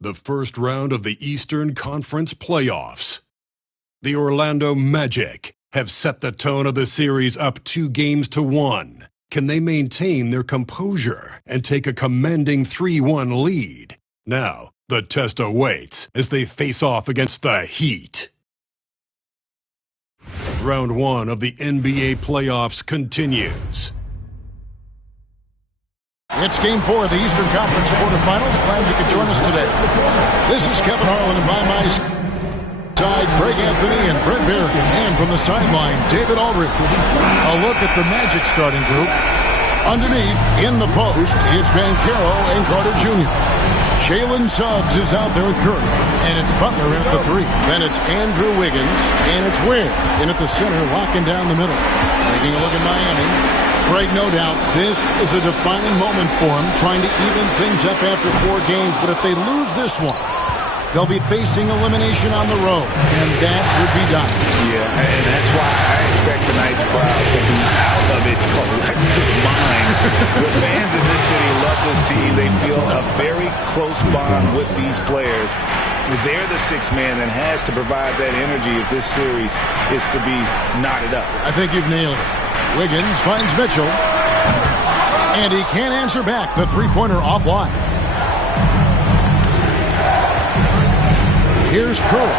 the first round of the Eastern Conference playoffs. The Orlando Magic have set the tone of the series up 2-1. Can they maintain their composure and take a commanding 3-1 lead? Now, the test awaits as they face off against the Heat. Round 1 of the NBA playoffs continues. It's Game 4 of the Eastern Conference quarterfinals. Glad you could join us today. This is Kevin Harlan, and by my side, Greg Anthony and Brent Barry. And from the sideline, David Aldridge. A look at the Magic starting group. Underneath, in the post, it's Banchero and Carter Jr. Jalen Suggs is out there with Curry, and it's Butler in at the 3. Then it's Andrew Wiggins, and it's Ware in at the center, locking down the middle. Taking a look at Miami. Greg, no doubt, this is a defining moment for them, trying to even things up after 4 games. But if they lose this one, they'll be facing elimination on the road, and that would be done. Yeah, and that's why I expect tonight's crowd to be out of its collective mind. The fans in this city love this team. They feel a very close bond with these players. They're the 6th man that has to provide that energy if this series is to be knotted up. I think you've nailed it. Wiggins finds Mitchell, and he can't answer back. The three-pointer offline. Here's Curry.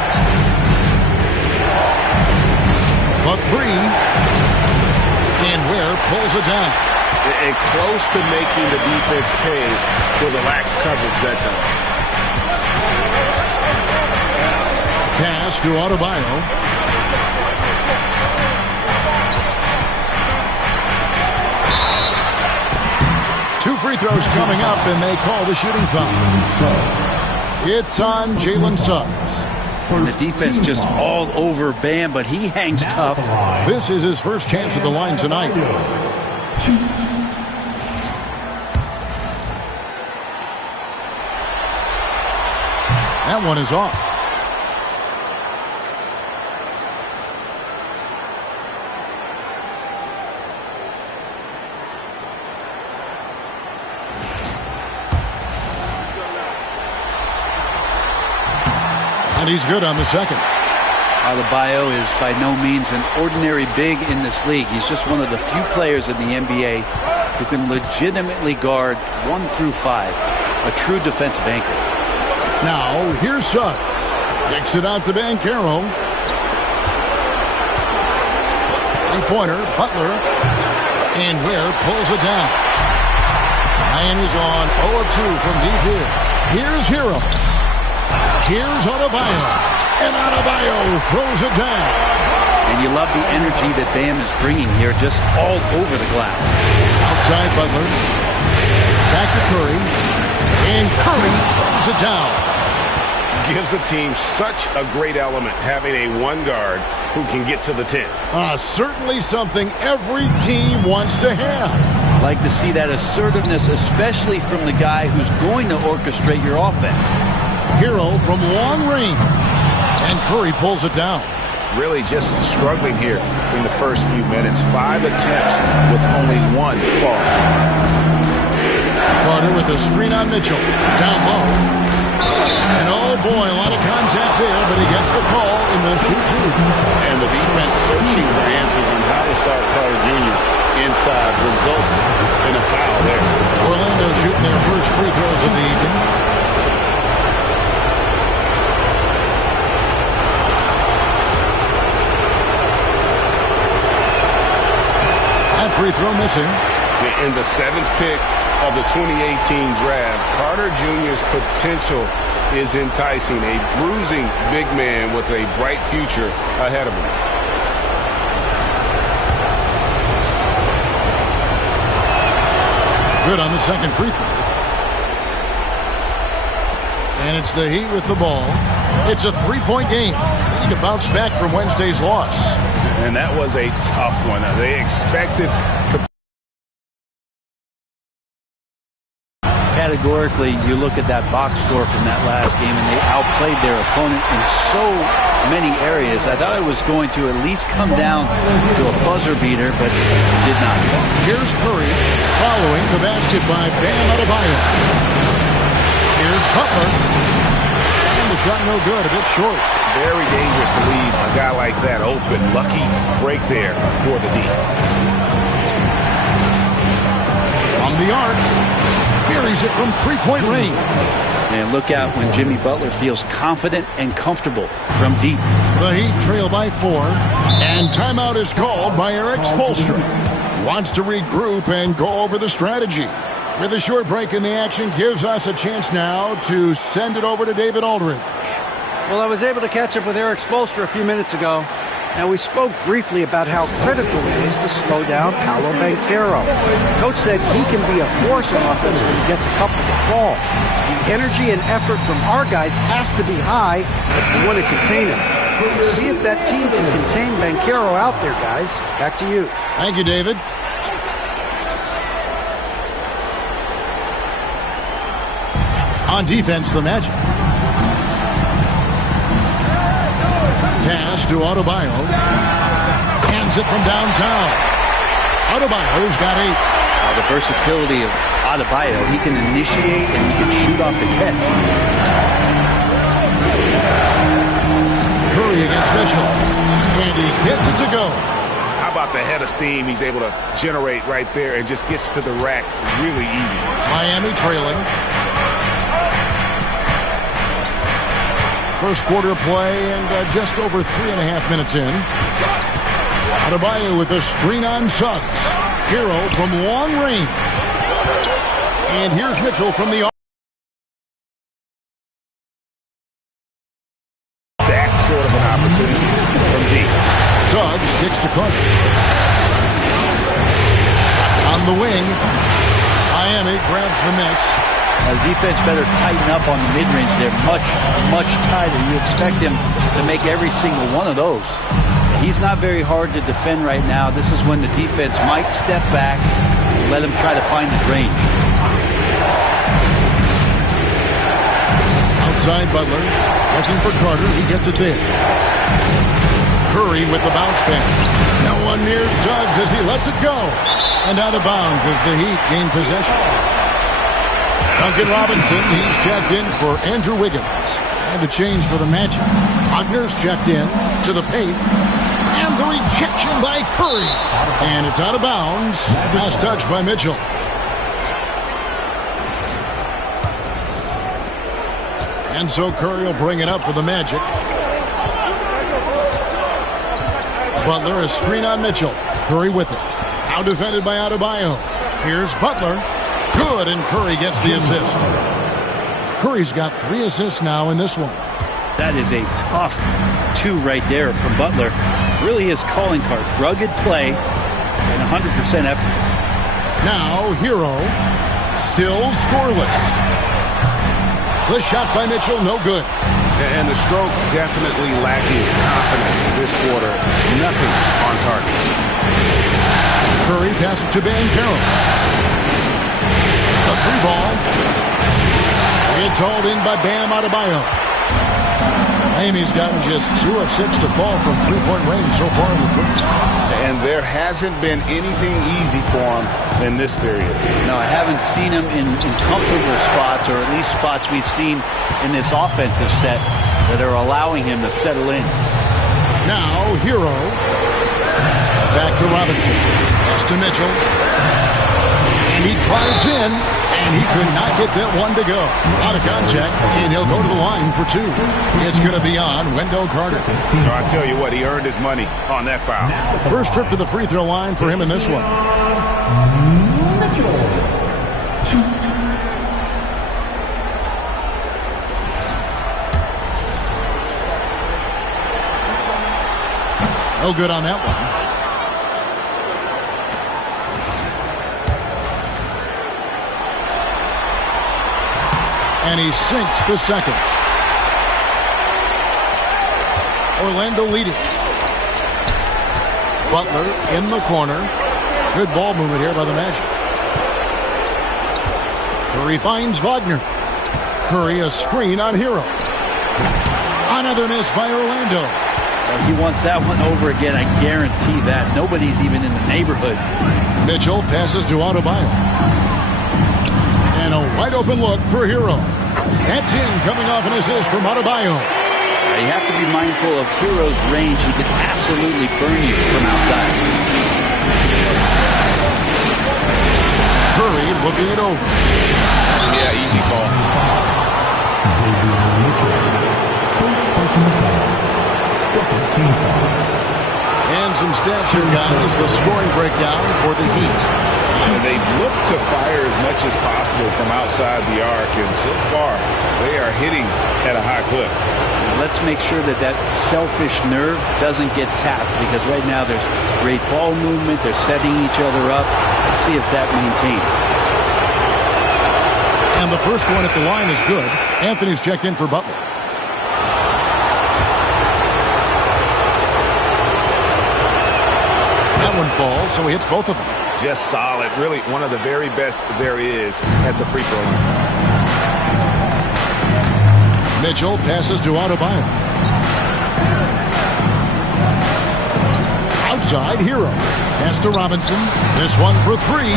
The 3, and Ware pulls it down. And close to making the defense pay for the lax coverage that time. Pass to Adebayo. 2 free throws coming up, and they call the shooting foul. It's on Jalen Suggs. And the defense just all over Bam, but he hangs tough. This is his first chance at the line tonight. That one is off. And he's good on the second. Adebayo is by no means an ordinary big in this league. He's just one of the few players in the NBA who can legitimately guard 1 through 5. A true defensive anchor. Now, here's Suggs. Kicks it out to Banchero. Three-pointer, Butler. And Ware pulls it down. Miami's on 0 of 2 from deep here. Here's Hero. Here's Adebayo, and Adebayo throws it down. And you love the energy that Bam is bringing here, just all over the glass. Outside Butler, back to Curry, and Curry throws it down. Gives the team such a great element having a 1 guard who can get to the 10. Certainly something every team wants to have. Like to see that assertiveness, especially from the guy who's going to orchestrate your offense. Hero from long range, and Curry pulls it down. Really just struggling here in the first few minutes. 5 attempts with only 1 fall. Carter with a screen on Mitchell, down low. And oh boy, a lot of contact there, but he gets the call, and they'll shoot 2. And the defense searching for answers on how to start Carter Jr. inside results in a foul there. Orlando shooting their first free throws of the evening. Free throw missing. In the 7th pick of the 2018 draft, Carter Jr.'s potential is enticing. A bruising big man with a bright future ahead of him. Good on the second free throw. And it's the Heat with the ball. It's a 3-point game. They need to bounce back from Wednesday's loss. And that was a tough one. They expected to. Categorically, you look at that box score from that last game, and they outplayed their opponent in so many areas. I thought it was going to at least come down to a buzzer beater, but it did not. Here's Curry following the basket by Bam Adebayo. Here's Butler. And the shot no good, a bit short. Very dangerous to leave a guy like that open. Lucky break there for the D. From the arc, buries it from three-point range. And look out when Jimmy Butler feels confident and comfortable from deep. The Heat trail by 4, and timeout is called by Eric Spoelstra. He wants to regroup and go over the strategy. With a short break in the action, gives us a chance now to send it over to David Aldridge. Well, I was able to catch up with Eric Spoelstra a few minutes ago, and we spoke briefly about how critical it is to slow down Paolo Banchero. Coach said he can be a force on offense when he gets a couple to fall. The energy and effort from our guys has to be high if we want to contain him. Let's see if that team can contain Banchero out there, guys. Back to you. Thank you, David. On defense, the Magic. Pass to Adebayo. Hands it from downtown. Adebayo's got 8. The versatility of Adebayo, he can initiate and he can shoot off the catch. Curry against Mitchell. And he gets it to go. How about the head of steam he's able to generate right there and just gets to the rack really easy. Miami trailing. First quarter play and just over 3.5 minutes in. Adebayo with a screen on Suggs. Hero from long range. And here's Mitchell from the... That sort of an opportunity from deep. Suggs sticks to Carter. On the wing. Miami grabs the miss. The defense better tighten up on the mid-range. They're much, much tighter. You expect him to make every single one of those. He's not very hard to defend right now. This is when the defense might step back and let him try to find his range. Outside Butler, looking for Carter. He gets it there. Curry with the bounce pass. No one near Suggs as he lets it go. And out of bounds as the Heat gain possession. Duncan Robinson, he's checked in for Andrew Wiggins. And a change for the Magic. Wagner's checked in to the paint. And the rejection by Curry. And it's out of bounds. Last touch by Mitchell. And so Curry will bring it up for the Magic. Butler, a screen on Mitchell. Curry with it. Now defended by Adebayo. Here's Butler. Good, and Curry gets the assist. Curry's got 3 assists now in this one. That is a tough 2 right there from Butler. Really his calling card. Rugged play and 100% effort. Now, Hero. Still scoreless. The shot by Mitchell, no good. And the stroke definitely lacking confidence this quarter. Nothing on target. Curry passes to Banchero. A 3-ball. It's hauled in by Bam Adebayo. Miami's gotten just 2 of 6 to fall from 3-point range so far in the first. And there hasn't been anything easy for him in this period. No, I haven't seen him in comfortable spots, or at least spots we've seen in this offensive set that are allowing him to settle in. Now, Hero. Back to Robinson. Pass to Mitchell. And he drives in, and he could not get that one to go. Out of contact, and he'll go to the line for 2. It's going to be on Wendell Carter. So I tell you what, he earned his money on that foul. First trip to the free throw line for him in this one. No good on that one. And he sinks the second. Orlando leading. Butler in the corner. Good ball movement here by the Magic. Curry finds Wagner. Curry a screen on Hero. Another miss by Orlando. He wants that one over again, I guarantee that. Nobody's even in the neighborhood. Mitchell passes to Adebayo. And a wide open look for Hero. That's in, coming off an assist from Adebayo. You have to be mindful of Hero's range. He can absolutely burn you from outside. Curry looking it over. Yeah, easy call. And some stats here, guys. The scoring breakdown for the Heat. And they look to fire as much as possible from outside the arc, and so far they are hitting at a high clip. Let's make sure that that selfish nerve doesn't get tapped, because right now there's great ball movement. They're setting each other up. Let's see if that maintains. And the first one at the line is good. Anthony's checked in for Butler. That one falls, so he hits both of them. Just solid. Really one of the very best there is at the free throw line. Mitchell passes to Adebayo. Outside, Hero. Pass to Robinson. This one for three.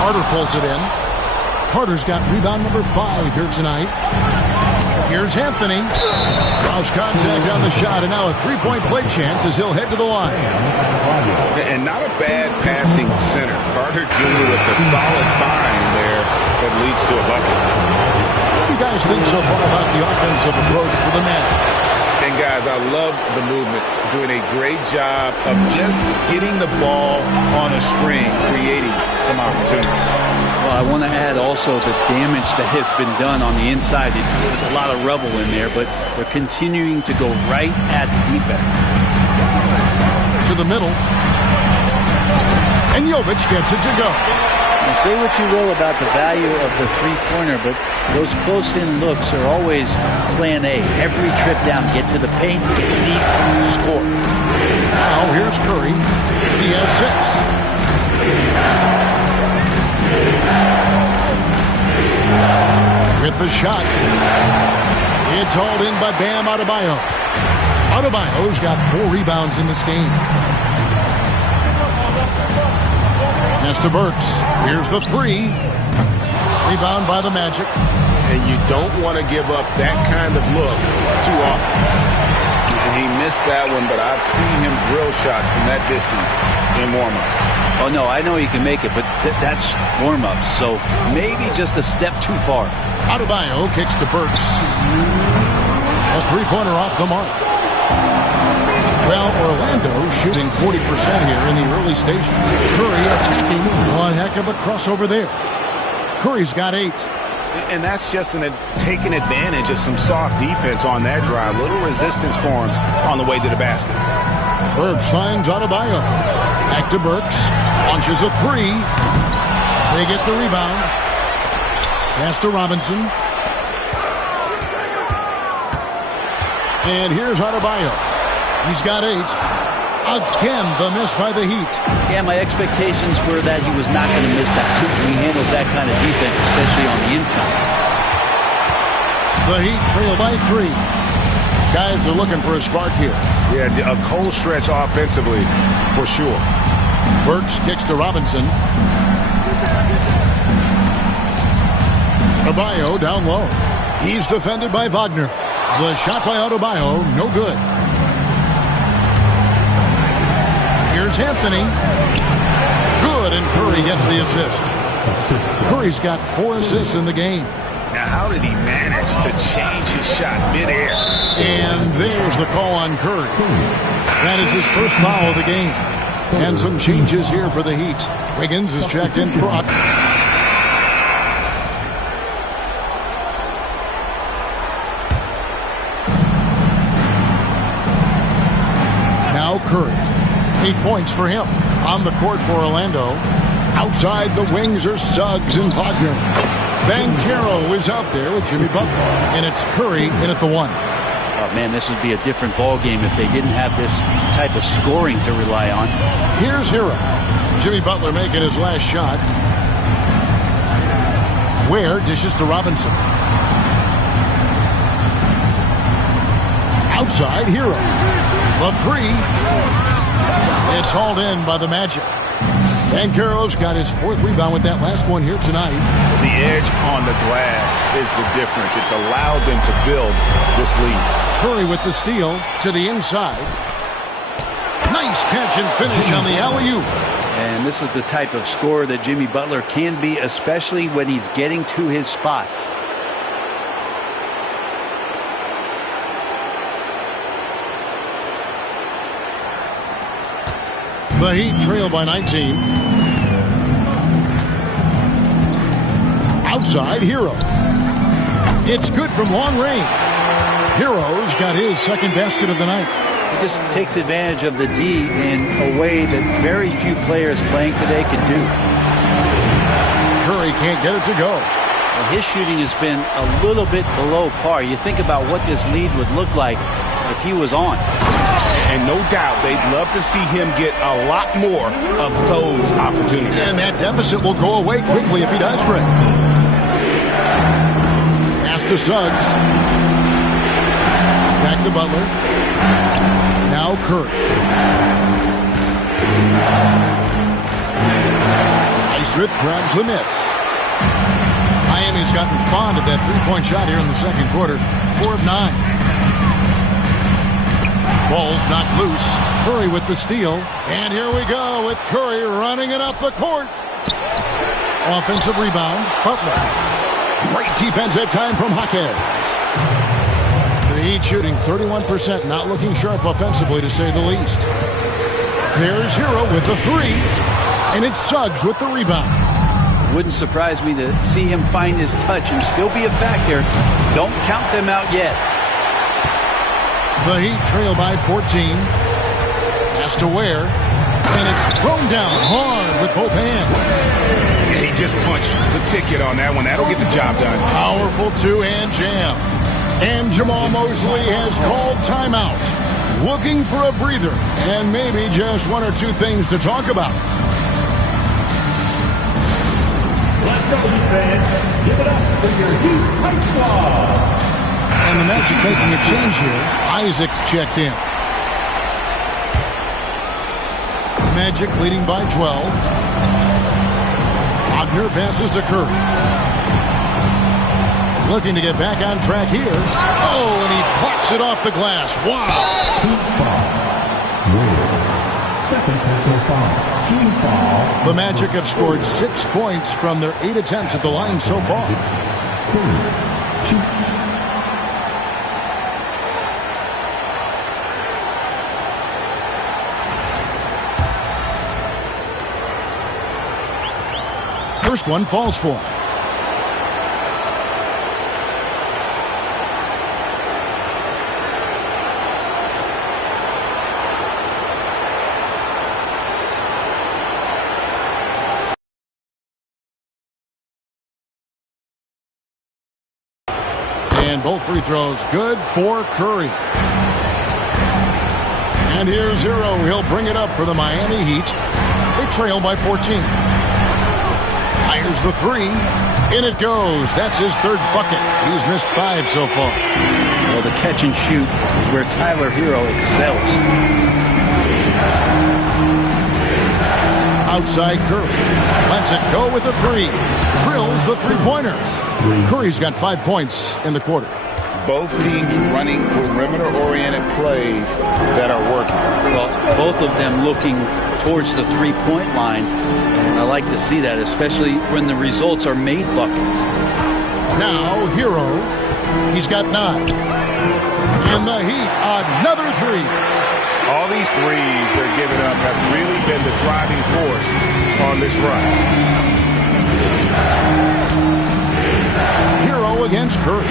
Carter pulls it in. Carter's got rebound number 5 here tonight. Here's Anthony. Cross contact on the shot, and now a three-point play chance as he'll head to the line. And not a bad passing center. Carter Jr. with the solid find there that leads to a bucket. What do you guys think so far about the offensive approach for the Magic? And guys, I love the movement. Doing a great job of just getting the ball on a string, creating some opportunities. Well, I want to add also the damage that has been done on the inside. There's a lot of rubble in there, but they're continuing to go right at the defense. To the middle. And Jovic gets it to go. Now, say what you will about the value of the three-pointer, but those close-in looks are always plan A. Every trip down, get to the paint, get deep, score. Now here's Curry. He has 6. With the shot. It's hauled in by Bam Adebayo. Adebayo's got 4 rebounds in this game. Pass to Burks. Here's the 3. Rebound by the Magic. And you don't want to give up that kind of look too often. He missed that one, but I've seen him drill shots from that distance in warm-up. Oh, no, I know he can make it, but that's warm-ups, so maybe just a step too far. Adebayo kicks to Burks. A three-pointer off the mark. Well, Orlando shooting 40% here in the early stages. Curry attacking. One heck of a crossover there. Curry's got 8. And that's just taking advantage of some soft defense on that drive. Little resistance for him on the way to the basket. Burks finds Adebayo. Back to Burks. Launches a 3. They get the rebound. Pass to Robinson. And here's Adebayo. He's got 8. Again, the miss by the Heat. Yeah, my expectations were that he was not going to miss that. He handles that kind of defense, especially on the inside. The Heat trail by 3. Guys are looking for a spark here. Yeah, a cold stretch offensively, for sure. Burks kicks to Robinson. Adebayo down low. He's defended by Wagner. The shot by Adebayo, no good. Here's Anthony. Good, and Curry gets the assist. Curry's got 4 assists in the game. Now, how did he manage to change his shot midair? And there's the call on Curry. That is his first foul of the game. And some changes here for the Heat. Wiggins is checked in for... Now Curry. 8 points for him. On the court for Orlando. Outside the wings are Suggs and Wagner. Banchero is out there with Jimmy Butler. And it's Curry in at the 1. Oh, man, this would be a different ball game if they didn't have this type of scoring to rely on. Here's Hero. Jimmy Butler making his last shot. Ware dishes to Robinson. Outside, Hero. The 3. It's hauled in by the Magic. Banchero's got his 4th rebound with that last one here tonight. The edge on the glass is the difference. It's allowed them to build this lead. Curry with the steal to the inside. Nice catch and finish on the alley-oop. And this is the type of scorer that Jimmy Butler can be, especially when he's getting to his spots. The Heat trail by 19. Outside, Hero. It's good from long range. Hero's got his 2nd basket of the night. He just takes advantage of the D in a way that very few players playing today can do. Curry can't get it to go. Well, his shooting has been a little bit below par. You think about what this lead would look like if he was on. And no doubt they'd love to see him get a lot more of those opportunities. And that deficit will go away quickly if he does, Greg. Pass to Suggs. Back to Butler. Now Curry. Highsmith grabs the miss. Miami's gotten fond of that three-point shot here in the second quarter. 4 of 9. Ball's not loose. Curry with the steal. And here we go with Curry running it up the court. Offensive rebound. Butler. Great defense that time from Jaquez. The Heat shooting 31%. Not looking sharp offensively, to say the least. There's Hero with the 3. And it's Suggs with the rebound. Wouldn't surprise me to see him find his touch and still be a factor. Don't count them out yet. The Heat trail by 14. Has to Ware. And it's thrown down hard with both hands. He just punched the ticket on that one. That'll get the job done. Powerful two-hand jam. And Jamal Mosley has called timeout. Looking for a breather. And maybe just 1 or 2 things to talk about. Let's go, fans. Give it up for your Heat Hype Squad. And the Magic making a change here. Isaac's checked in. Magic leading by 12. Wagner passes to Curry. Looking to get back on track here. Oh, and he blocks it off the glass. Wow. Team foul. Second personal foul. Team foul. The Magic have scored 6 points from their 8 attempts at the line so far. First one falls for him. And both free throws good for Curry. And here's Hero. He'll bring it up for the Miami Heat. They trail by 14. Fires the 3. In it goes. That's his 3rd bucket. He's missed 5 so far. Well, the catch and shoot is where Tyler Hero excels. Outside Curry. Lets it go with the 3. Drills the three-pointer. Curry's got 5 points in the quarter. Both teams running perimeter-oriented plays that are working. Well, both of them looking towards the three-point line. And I like to see that, especially when the results are made buckets. Now, Hero. He's got 9. And the Heat, another 3. All these threes they're giving up have really been the driving force on this run. Hero against Curry.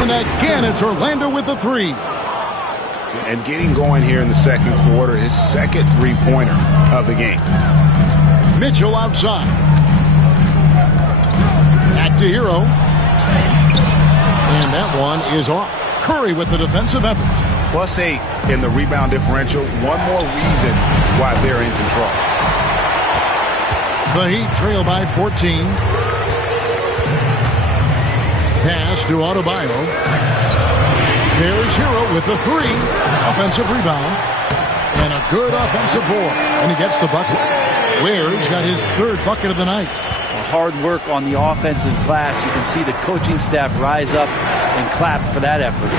And again, it's Orlando with the 3. And getting going here in the second quarter, his 2nd three-pointer of the game. Mitchell outside. Back to Hero. And that one is off. Curry with the defensive effort. +8 in the rebound differential. One more reason why they're in control. The Heat trail by 14. Pass to Adebayo. There's Hero with the 3. Offensive rebound. And a good offensive board. And he gets the bucket. Ware's got his third bucket of the night. Hard work on the offensive glass. You can see the coaching staff rise up and clap for that effort.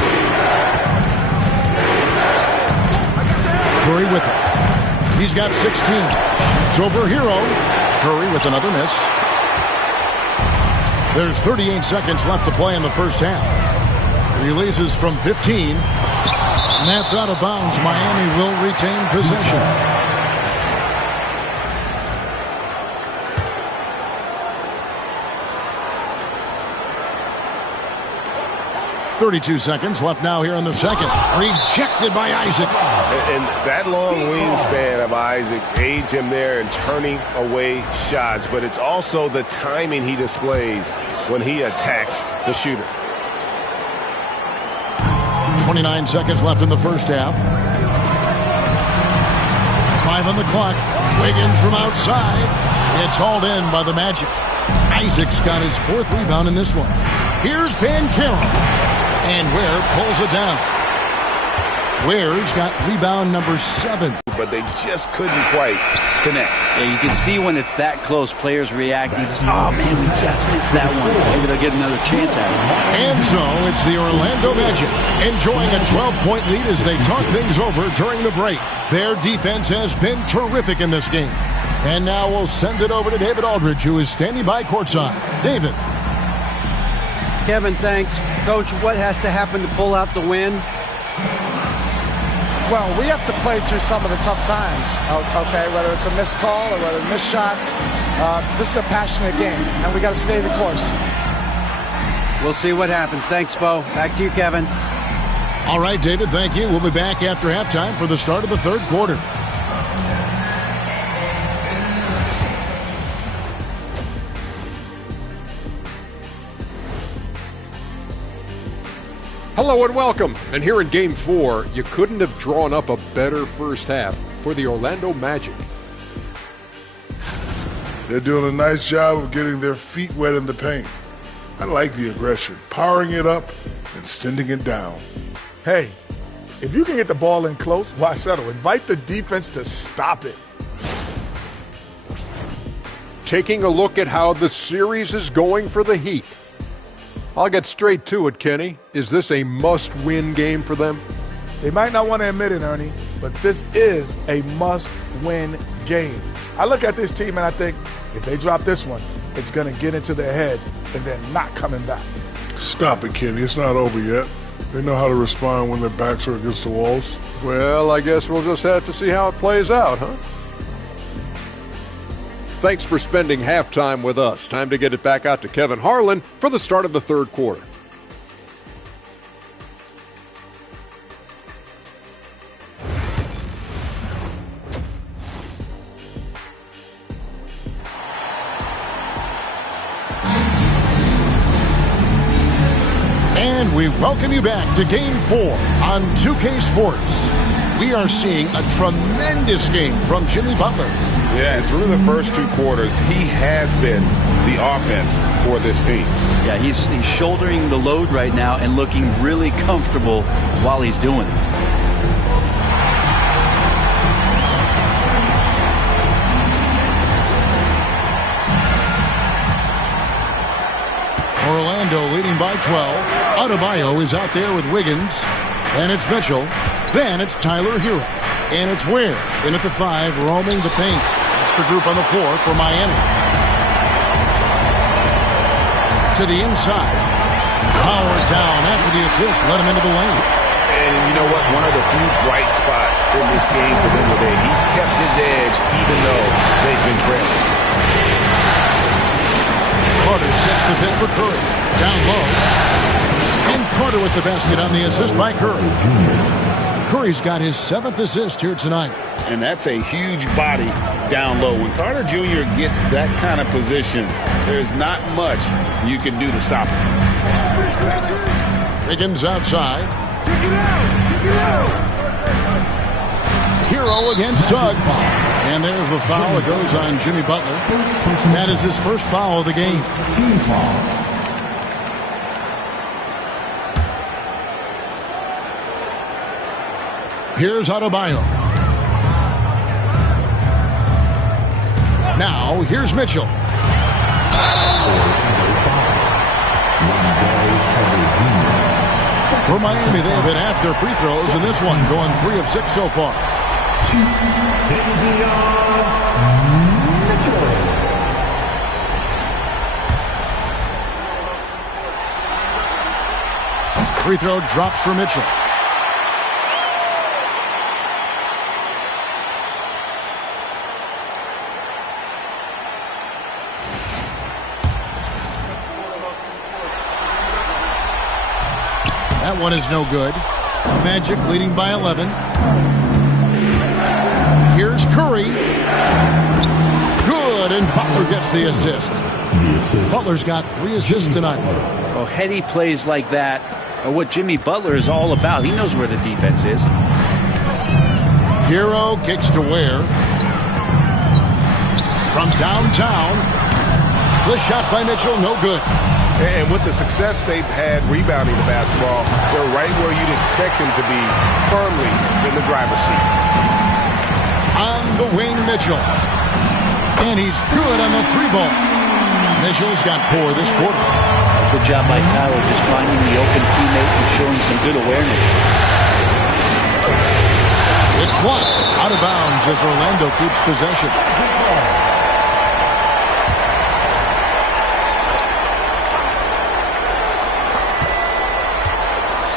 Curry with it. He's got 16. Shoots over Hero. Curry with another miss. There's 38 seconds left to play in the first half. Releases from 15. And that's out of bounds. Miami will retain possession. .32 seconds left now here in the second. Rejected by Isaac. And that long wingspan of Isaac aids him there in turning away shots. But it's also the timing he displays when he attacks the shooter. 29 seconds left in the first half. 5 on the clock. Wiggins from outside. It's hauled in by the Magic. Isaac's got his 4th rebound in this one. Here's Banchero. And Ware pulls it down. Ware's got rebound number 7. But they just couldn't quite connect. Yeah, you can see when it's that close, players reacting. Oh, man, we just missed that one. Maybe they'll get another chance at it. And so it's the Orlando Magic enjoying a 12-point lead as they talk things over during the break. Their defense has been terrific in this game. And now we'll send it over to David Aldridge, who is standing by courtside. David. Kevin, thanks. Coach, what has to happen to pull out the win? Well, we have to play through some of the tough times, okay, whether it's a missed call or whether missed shots. This is a passionate game, and we got to stay the course. We'll see what happens. Thanks, Bo. Back to you, Kevin. All right, David, thank you. We'll be back after halftime for the start of the third quarter. Hello and welcome. And here in Game 4, you couldn't have drawn up a better first half for the Orlando Magic. They're doing a nice job of getting their feet wet in the paint. I like the aggression, powering it up and sending it down. Hey, if you can get the ball in close, why settle? Invite the defense to stop it. Taking a look at how the series is going for the Heat. I'll get straight to it, Kenny. Is this a must-win game for them? They might not want to admit it, Ernie, but this is a must-win game. I look at this team and I think if they drop this one, it's going to get into their heads and then not coming back. Stop it, Kenny. It's not over yet. They know how to respond when their backs are against the walls. Well, I guess we'll just have to see how it plays out, huh? Thanks for spending halftime with us. Time to get it back out to Kevin Harlan for the start of the third quarter. And we welcome you back to Game 4 on 2K Sports. We are seeing a tremendous game from Jimmy Butler. Yeah, and through the first 2 quarters, he has been the offense for this team. Yeah, he's shouldering the load right now and looking really comfortable while he's doing it. Orlando leading by 12. Adebayo is out there with Wiggins. Then it's Mitchell. Then it's Tyler Hero. And it's Ware in at the 5, roaming the paint. It's the group on the floor for Miami. To the inside. Howard down after the assist. Let him into the lane. And you know what? One of the few bright spots in this game for them today. He's kept his edge even though they've been trailing. Carter sets the pick for Curry. Down low. And Carter with the basket on the assist by Curry. Curry's got his 7th assist here tonight. And that's a huge body down low. When Carter Jr. gets that kind of position, there's not much you can do to stop him. Wiggins outside. Hero against Suggs. And there's the foul that goes on Jimmy Butler. That is his first foul of the game. Team foul. Here's Adebayo. Now, here's Mitchell. For Miami, they have hit half their free throws in this one, going 3 of 6 so far. Free throw drops for Mitchell. That one is no good. Magic leading by 11. Here's Curry. Good, and Butler gets the assist. Butler's got 3 assists tonight. Well, heady plays like that are what Jimmy Butler is all about. He knows where the defense is. Hero kicks to Ware. From downtown. The shot by Mitchell, no good. And with the success they've had rebounding the basketball, they're right where you'd expect them to be, firmly in the driver's seat. On the wing, Mitchell. And he's good on the 3-ball. Mitchell's got 4 this quarter. Good job by Tyler just finding the open teammate and showing some good awareness. It's blocked out of bounds as Orlando keeps possession.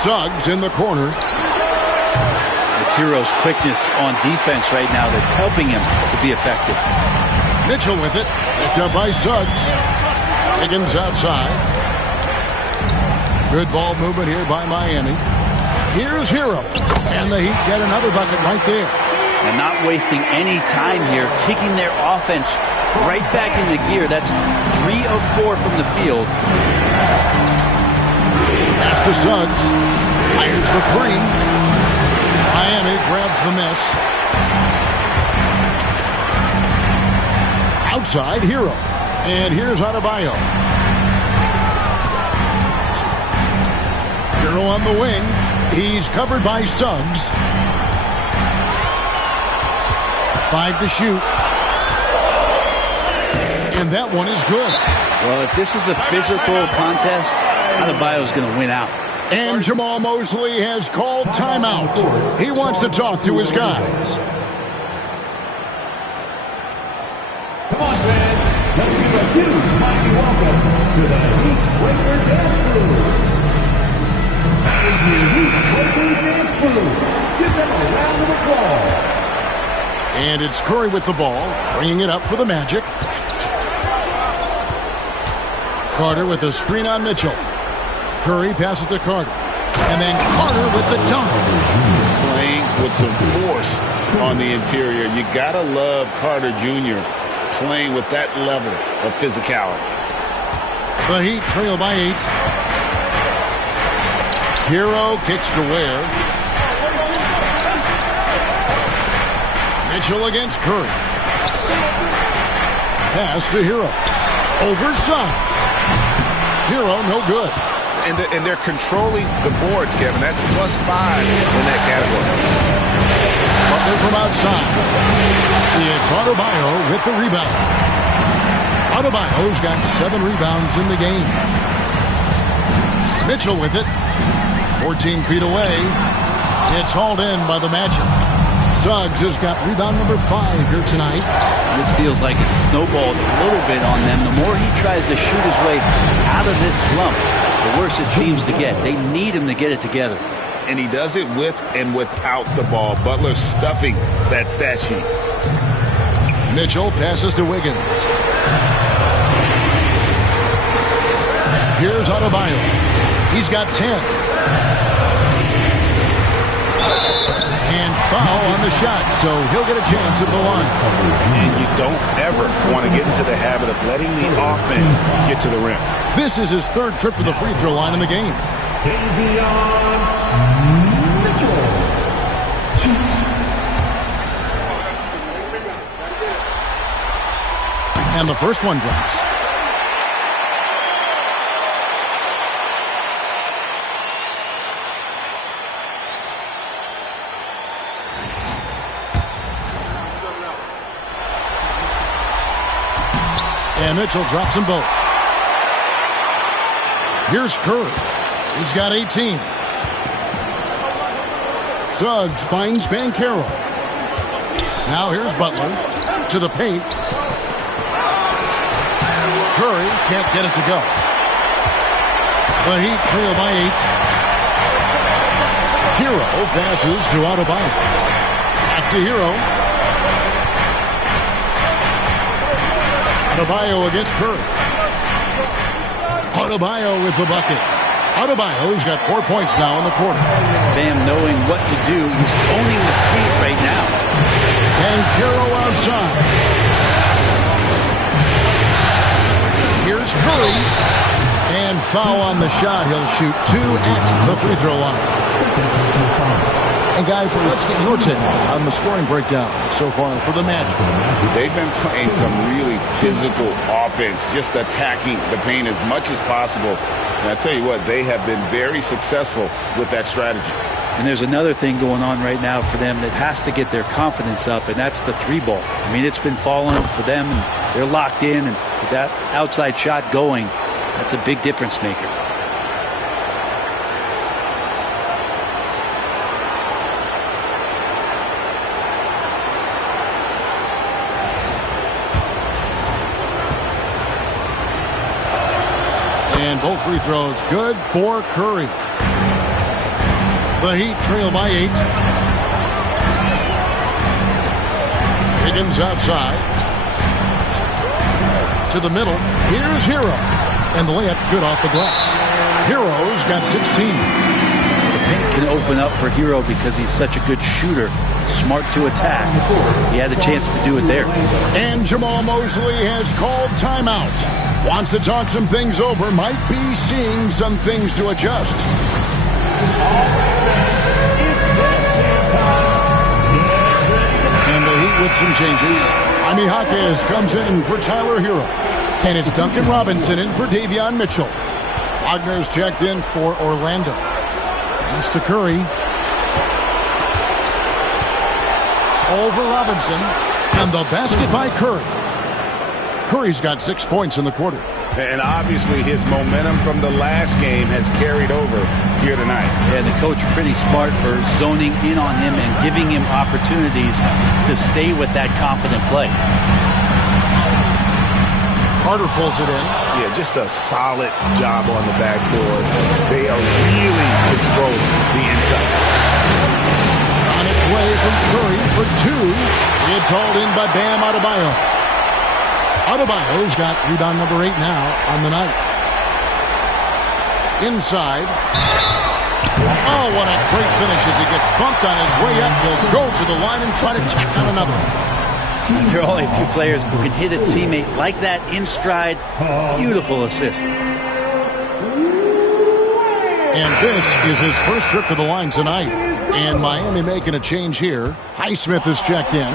Suggs in the corner. It's Hero's quickness on defense right now that's helping him to be effective. Mitchell with it. Picked up by Suggs. Higgins outside. Good ball movement here by Miami. Here's Hero. And the Heat get another bucket right there. And not wasting any time here, kicking their offense right back into gear. That's 3 of 4 from the field. Pass to Suggs. Fires the 3. Miami grabs the miss. Outside, Hero. And here's Adebayo. Hero on the wing. He's covered by Suggs. 5 to shoot. And that one is good. Well, if this is a physical contest, Adebayo's going to win out. And Jamal Mosley has called timeout. He wants to talk to his guys. Come on, fans. Let's give a huge mighty welcome to the Heat Quaker Dance Crew. The Heat Quaker Dance Crew. Give them a round of applause. And it's Curry with the ball, bringing it up for the Magic. Carter with a screen on Mitchell. Curry passes to Carter. And then Carter with the dunk. Playing with some force on the interior. You gotta love Carter Jr. playing with that level of physicality. The Heat trail by 8. Hero kicks to Ware. Mitchell against Curry. Pass to Hero. Over Suggs. Hero, no good. And they're controlling the boards, Kevin. That's +5 in that category. Butler from outside. It's Adebayo with the rebound. Adebayo's got 7 rebounds in the game. Mitchell with it. 14 feet away. It's hauled in by the Magic. Suggs has got rebound number 5 here tonight. This feels like it's snowballed a little bit on them. The more he tries to shoot his way out of this slump, the worse it seems to get. They need him to get it together. And he does it with and without the ball. Butler stuffing that stat sheet. Mitchell passes to Wiggins. Here's Adebayo. He's got 10. And foul on the shot, so he'll get a chance at the line. And you don't ever want to get into the habit of letting the offense get to the rim. This is his 3rd trip to the free throw line in the game. Davion Mitchell. And the first one drops. And Mitchell drops them both. Here's Curry. He's got 18. Suggs finds Banchero. Now here's Butler to the paint. Curry can't get it to go. The Heat trail by 8. Hero passes to Adebayo. Back to Hero. Adebayo against Curry. Adebayo with the bucket. Adebayo's got 4 points now in the quarter. Bam knowing what to do. He's owning the paint right now. And Banchero outside. Here's Curry. And foul on the shot. He'll shoot 2 at the free throw line. And guys, let's get your take on the scoring breakdown so far for the Magic. They've been playing some really physical offense, just attacking the paint as much as possible. And I tell you what, they have been very successful with that strategy. And there's another thing going on right now for them that has to get their confidence up, and that's the 3-ball. I mean, it's been falling for them, and they're locked in, and with that outside shot going, that's a big difference maker. And both free throws good for Curry. The Heat trail by 8. Higgins outside. To the middle. Here's Hero. And the layup's good off the glass. Hero's got 16. The paint can open up for Hero because he's such a good shooter. Smart to attack. He had a chance to do it there. And Jamal Mosley has called timeout. Wants to talk some things over. Might be seeing some things to adjust. And the Heat with some changes. Jaime Jaquez comes in for Tyler Hero. And it's Duncan Robinson in for Davion Mitchell. Wagner's checked in for Orlando. Pass to Curry. Over Robinson. And the basket by Curry. Curry's got 6 points in the quarter. And obviously his momentum from the last game has carried over here tonight. Yeah, the coach pretty smart for zoning in on him and giving him opportunities to stay with that confident play. Carter pulls it in. Yeah, just a solid job on the backboard. They are really controlling the inside. On its way from Curry for 2. It's hauled in by Bam Adebayo. Adebayo's got rebound number 8 now on the night. Inside. Oh, what a great finish as he gets bumped on his way up. He'll go to the line and try to check out another one. There are only a few players who can hit a teammate like that in stride. Beautiful assist. And this is his first trip to the line tonight. And Miami making a change here. Highsmith has checked in.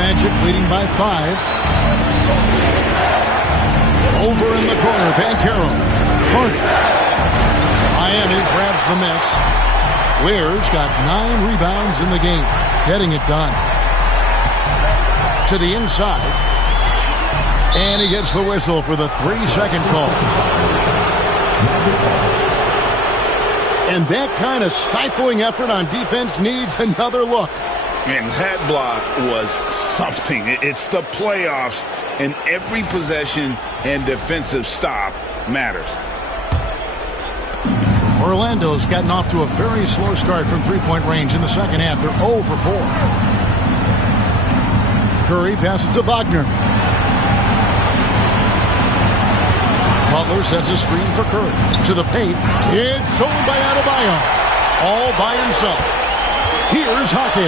Magic leading by 5. Over in the corner, Banchero. Miami grabs the miss. Ware's got 9 rebounds in the game, getting it done. To the inside. And he gets the whistle for the 3-second call. And that kind of stifling effort on defense needs another look. And that block was something. It's the playoffs, and every possession and defensive stop matters. Orlando's gotten off to a very slow start from three-point range in the second half. They're 0 for 4. Curry passes to Wagner. Butler sets a screen for Curry. To the paint. It's stolen by Adebayo. All by himself. Here's Jaquez.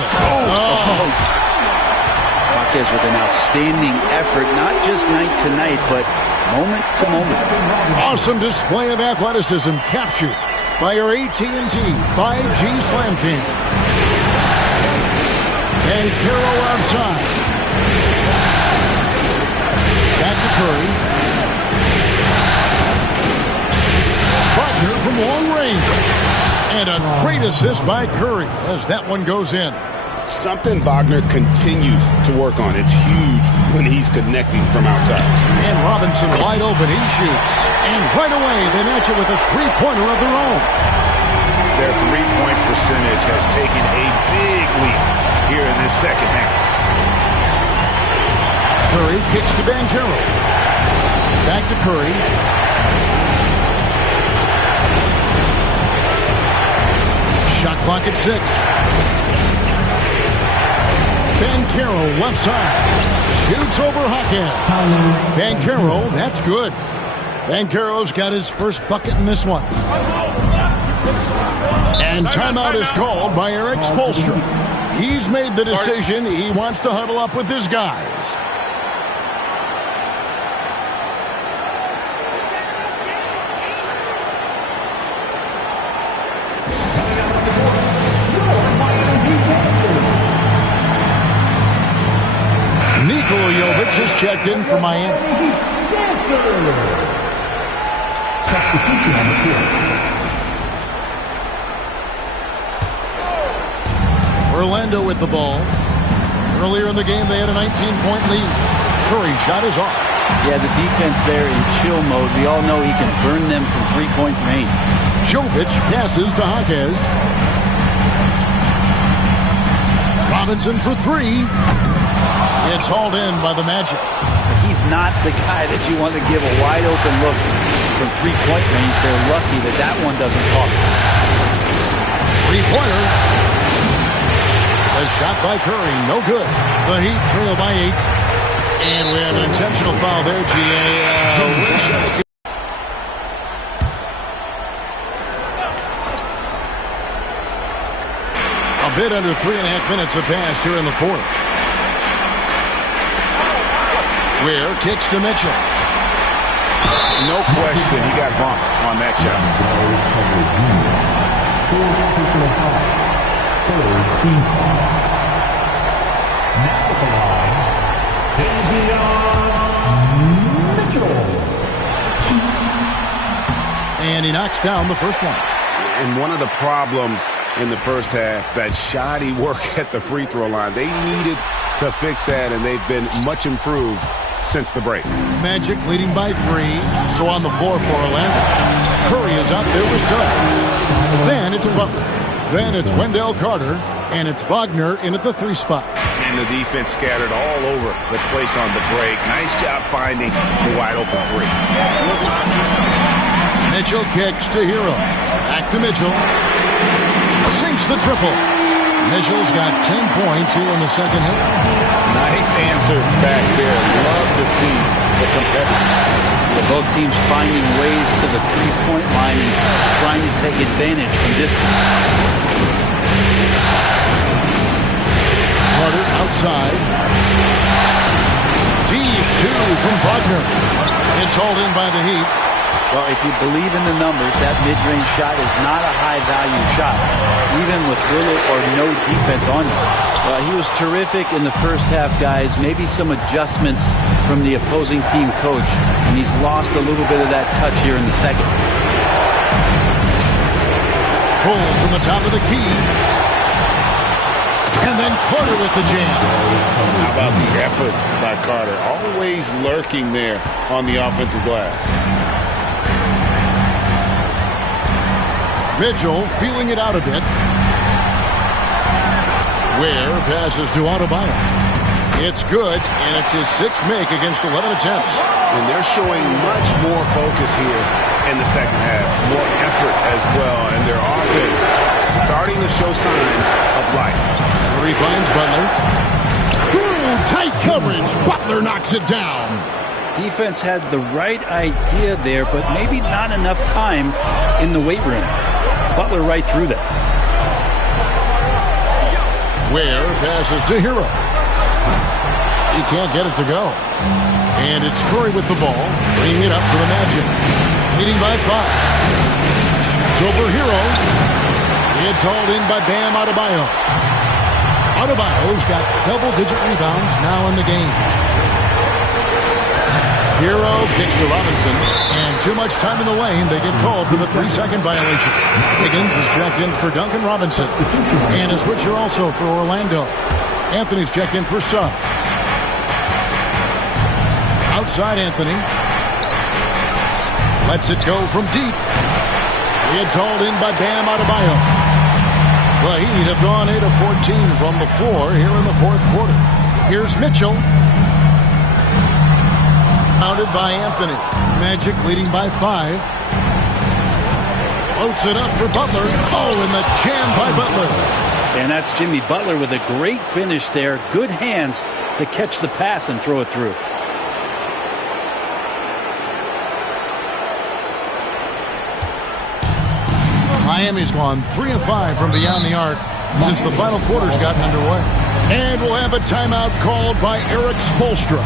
Jaquez with an outstanding effort, not just night to night, but moment to moment. Awesome display of athleticism captured by our AT&T 5G Slam King. And Carroll outside. Back to Curry. Butler from long range. And a great assist by Curry as that one goes in. something Wagner continues to work on. It's huge when he's connecting from outside. And Robinson wide open. He shoots. And right away, they match it with a three-pointer of their own. Their three-point percentage has taken a big leap here in this second half. Curry kicks to Banchero. Back to Curry. Shot clock at 6. Banchero left side. Shoots over Hawkins. Banchero, that's good. Banchero's got his first bucket in this one. And timeout is called by Eric Spoelstra. He's made the decision he wants to huddle up with his guys. Nikola Jovic has checked in for Miami. Substitution on the field. Orlando with the ball. Earlier in the game, they had a 19-point lead. Curry's shot is off. Yeah, the defense there in chill mode. We all know he can burn them from three-point range. Jovic passes to Hawkins. Robinson for 3. It's hauled in by the Magic. He's not the guy that you want to give a wide-open look from three-point range. They're lucky that that one doesn't cost them. Three-pointer. A shot by Curry, no good. The Heat trail by 8. And we have an intentional foul there, G.A. A bit under 3.5 minutes have passed here in the fourth. Ware kicks to Mitchell. No question, he got bumped on that shot. Team foul. Now the line, Mitchell. And he knocks down the first one. And one of the problems in the first half, that shoddy work at the free throw line. They needed to fix that, and they've been much improved since the break. Magic leading by 3. So on the floor for Orlando. Curry is out there with Suggs. Then it's Butler. Then it's Wendell Carter. And it's Wagner in at the 3 spot. And the defense scattered all over the place on the break. Nice job finding the wide open 3. Mitchell kicks to Hero. Back to Mitchell. Sinks the triple. Mitchell's got 10 points here in the second half. Nice answer back there. Love to see the competitor. Both teams finding ways to the three-point line and trying to take advantage from distance. Carter outside. Deep 2 from Wagner. It's hauled in by the Heat. Well, if you believe in the numbers, that mid-range shot is not a high-value shot, even with little or no defense on you. He was terrific in the first half, guys. Maybe some adjustments from the opposing team coach, and he's lost a little bit of that touch here in the second. Pulls from the top of the key. And then Carter with the jam. How about the effort by Carter? Always lurking there on the offensive glass. Mitchell feeling it out a bit. Ware passes to Adebayo. It's good, and it's his 6th make against 11 attempts. And they're showing much more focus here in the second half. More effort as well, and their offense starting to show signs of life. Curry finds Butler. Through tight coverage, Butler knocks it down. Defense had the right idea there, but maybe not enough time in the weight room. Butler right through that. Ware passes to Hero. He can't get it to go. And it's Curry with the ball, bringing it up for the Magic. Leading by 5. Shoots over Hero. It's hauled in by Bam Adebayo. Adebayo's got double-digit rebounds now in the game. Hero kicks to Robinson, and too much time in the lane. They get called for the 3-second violation. Higgins is checked in for Duncan Robinson, and a switcher also for Orlando. Anthony's checked in for Suggs. Outside Anthony. Lets it go from deep. It's hauled in by Bam Adebayo. The Heat have gone 8 of 14 from the floor here in the fourth quarter. Here's Mitchell. Mounted by Anthony. Magic leading by 5. Floats it up for Butler. Oh, and the jam by Butler. And that's Jimmy Butler with a great finish there. Good hands to catch the pass and throw it through. Miami's gone 3 of 5 from beyond the arc since the final quarter's gotten underway. And we'll have a timeout called by Eric Spoelstra.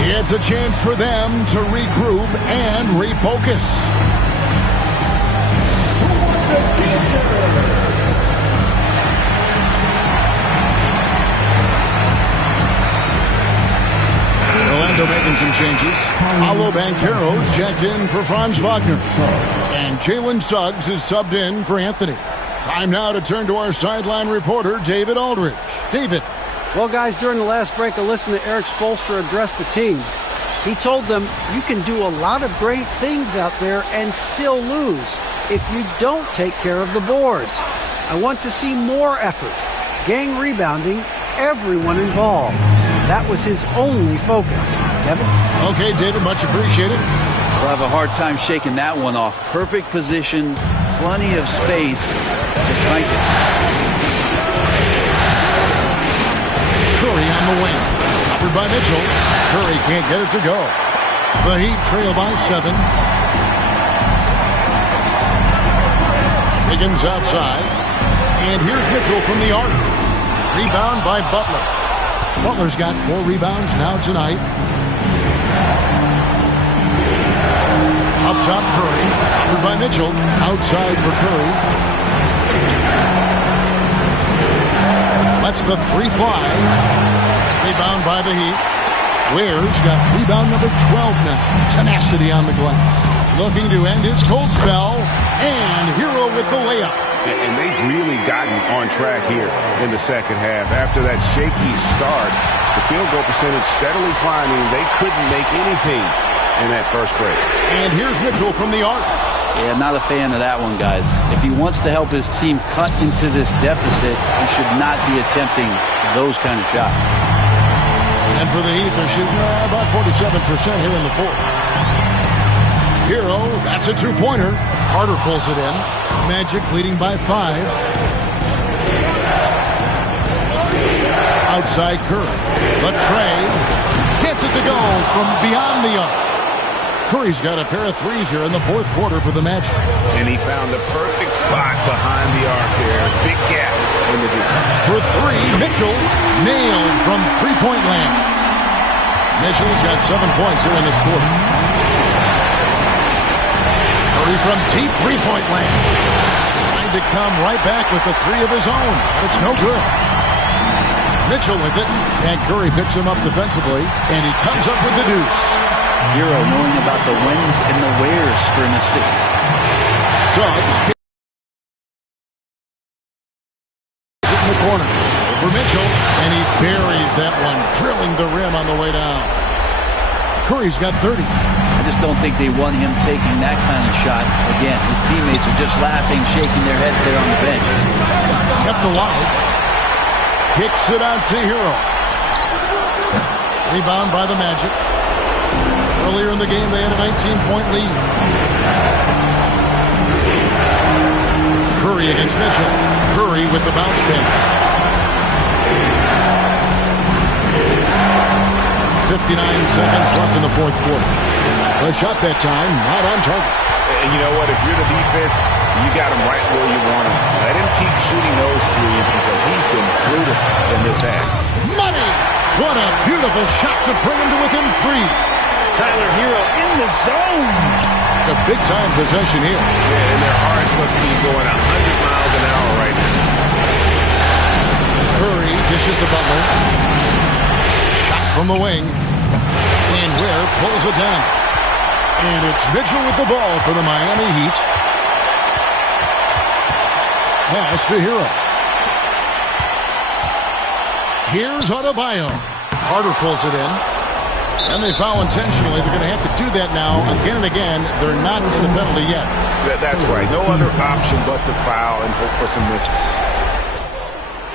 It's a chance for them to regroup and refocus. Orlando making some changes. Paolo Banchero's checked in for Franz Wagner. And Jalen Suggs is subbed in for Anthony. Time now to turn to our sideline reporter, David Aldridge. David. Well, guys, during the last break, I listened to Eric Spoelstra address the team. He told them, you can do a lot of great things out there and still lose if you don't take care of the boards. I want to see more effort, gang rebounding, everyone involved. That was his only focus. Kevin? Okay, David, much appreciated. We'll have a hard time shaking that one off. Perfect position, plenty of space. Just crank it. Curry on the wing. Covered by Mitchell. Curry can't get it to go. The Heat trail by 7. Higgins outside. And here's Mitchell from the arc. Rebound by Butler. Butler's got 4 rebounds now tonight. Up top, Curry. Covered by Mitchell. Outside for Curry. Lets the 3 fly. Rebound by the Heat. Ware's got rebound number 12 now. Tenacity on the glass. Looking to end his cold spell. And Hero with the layup. And they've really gotten on track here in the second half. After that shaky start, the field goal percentage steadily climbing. They couldn't make anything in that first break. And here's Mitchell from the arc. Yeah, not a fan of that one, guys. If he wants to help his team cut into this deficit, he should not be attempting those kind of shots. And for the Heat, they're shooting about 47% here in the fourth. Hero, that's a 2-pointer. Carter pulls it in. Magic leading by 5. Outside Curry. The tray. Gets it to go from beyond the arc. Curry's got a pair of threes here in the fourth quarter for the Magic. And he found the perfect spot behind the arc there. Big gap in the defense. For 3, Mitchell nailed from three-point land. Mitchell's got 7 points here in this quarter. Curry from deep three-point land. Trying to come right back with the 3 of his own, but it's no good. Mitchell with it, and Curry picks him up defensively, and he comes up with the deuce. Hero knowing about the wins and the wheres for an assist. Suggs is in the corner. For Mitchell, and he buries that one, drilling the rim on the way down. Curry's got 30. I just don't think they want him taking that kind of shot. Again, his teammates are just laughing, shaking their heads there on the bench. Kept alive. Kicks it out to Hero. Rebound by the Magic. Earlier in the game, they had a 19-point lead. Curry against Mitchell. Curry with the bounce pass. 59 seconds left in the fourth quarter. The shot that time, not on target. And you know what? If you're the defense, you got him right where you want him. Let him keep shooting those threes because he's been brutal in this half. Money! What a beautiful shot to bring him to within 3. Tyler Hero in the zone. A big-time possession here. Yeah, and their hearts must be going 100 miles an hour right now. Curry dishes to Butler. Shot from the wing. And Ware pulls it down. And it's Mitchell with the ball for the Miami Heat. Pass to Hero. Here's Adebayo. Carter pulls it in. And they foul intentionally. They're going to have to do that now again and again. They're not in the penalty yet. That's right. No other option but to foul and hope for some misses.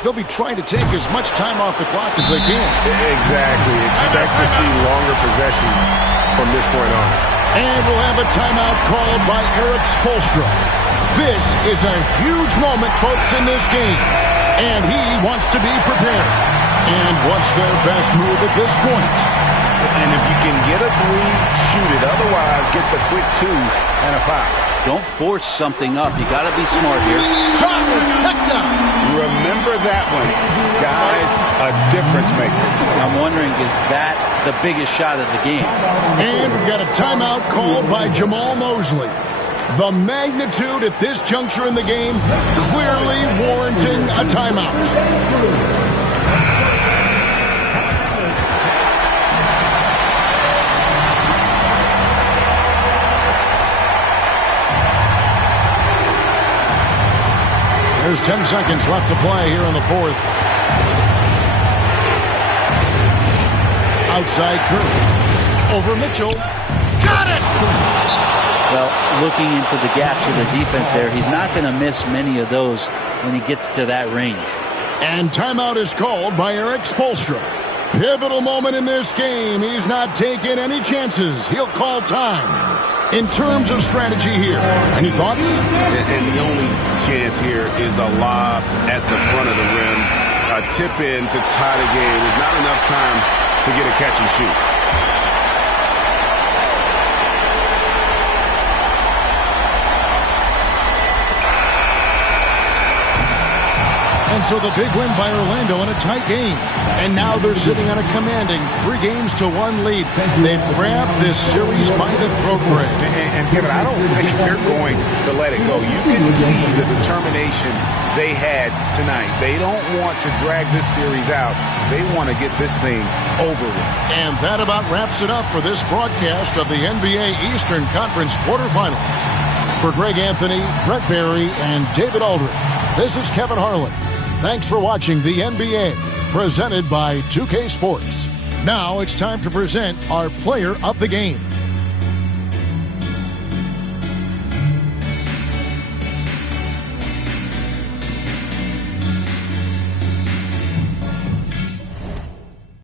They'll be trying to take as much time off the clock as they can. Exactly. Expect to see longer possessions from this point on. And we'll have a timeout called by Erik Spoelstra. This is a huge moment, folks, in this game. And he wants to be prepared. And what's their best move at this point? And if you can get a three, shoot it. Otherwise, get the quick two and a foul. Don't force something up. You got to be smart here. Remember that one. Guys, a difference maker. I'm wondering, is that the biggest shot of the game? And we've got a timeout called by Jamal Mosley. The magnitude at this juncture in the game clearly warranting a timeout. There's 10 seconds left to play here in the fourth. Outside Curry. Over Mitchell. Got it! Well, looking into the gaps of the defense there, he's not going to miss many of those when he gets to that range. And timeout is called by Erik Spoelstra. Pivotal moment in this game. He's not taking any chances. He'll call time. In terms of strategy here, any thoughts? And the only chance here is a lob at the front of the rim. A tip in to tie the game. There's not enough time to get a catch and shoot. And so the big win by Orlando in a tight game. And now they're sitting on a commanding 3-1 lead. They've grabbed this series by the throat, Greg. And Kevin, I don't think they're going to let it go. You can see the determination they had tonight. They don't want to drag this series out. They want to get this thing over with. And that about wraps it up for this broadcast of the NBA Eastern Conference quarterfinals. For Greg Anthony, Brent Barry, and David Aldridge, this is Kevin Harlan. Thanks for watching the NBA, presented by 2K Sports. Now it's time to present our player of the game.